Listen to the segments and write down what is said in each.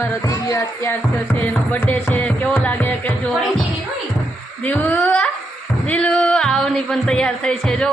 અમારો દિવ્ય ત્યાગ થયો છે એનો બર્થડે છે કેવો લાગે કે જો? દીવ દિલુ આવની પણ તૈયાર થઈ છે જો.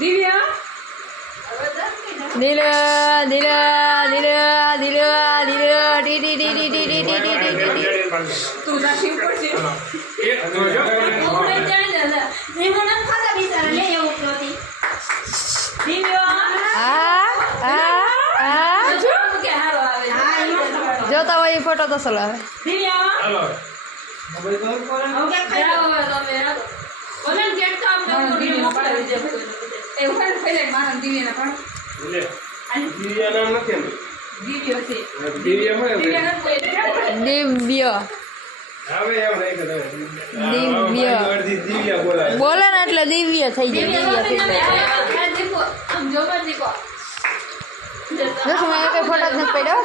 દિવ્યા દિલ દિલ દિલ દિલ દિલ ડી ડી ડી ડી ડી ડી ડી ડી ડી ડી ડી. તું નાખી ઉપર છે એક જોજો આપણે ત્યાં જ હતા. દિવ્યા આ આ આ જો કે હારો આવે છે. જોતા હોય એ ફોટો તો સલો આવે દિવ્યા હાલો જાઓ હવે તમે હાલો. ભલે ને કેક તો આપણે મોઢે મોકલાવી દે એવું હોય ને ફેલે માણસ દિવ્યના પણ. દિવ્ય નામ નથી દિવ્યો. બોલે ને એટલે દિવ્ય થઈ જાય દિવ્ય પડ્યો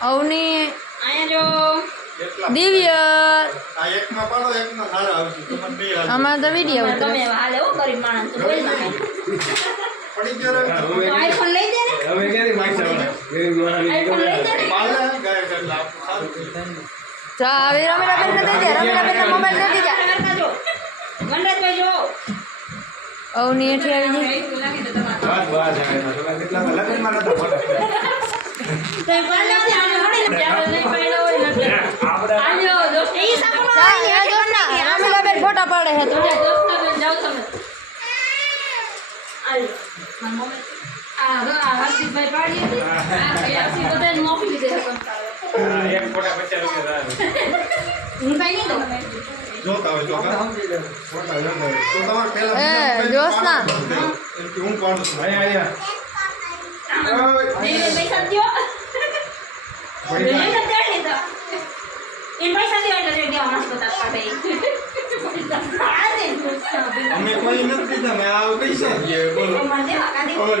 અવની દિવ્ય. આમાં તો વીડિયો આવતો રમીરાબેન મોબાઈલ અવની એઠી ફોટા પાડે છે? તું જોશ ના હું. કોણ છું પૈસા અમે કોઈ નથી તમે આવો કઈ શકીએ બોલો. ખબર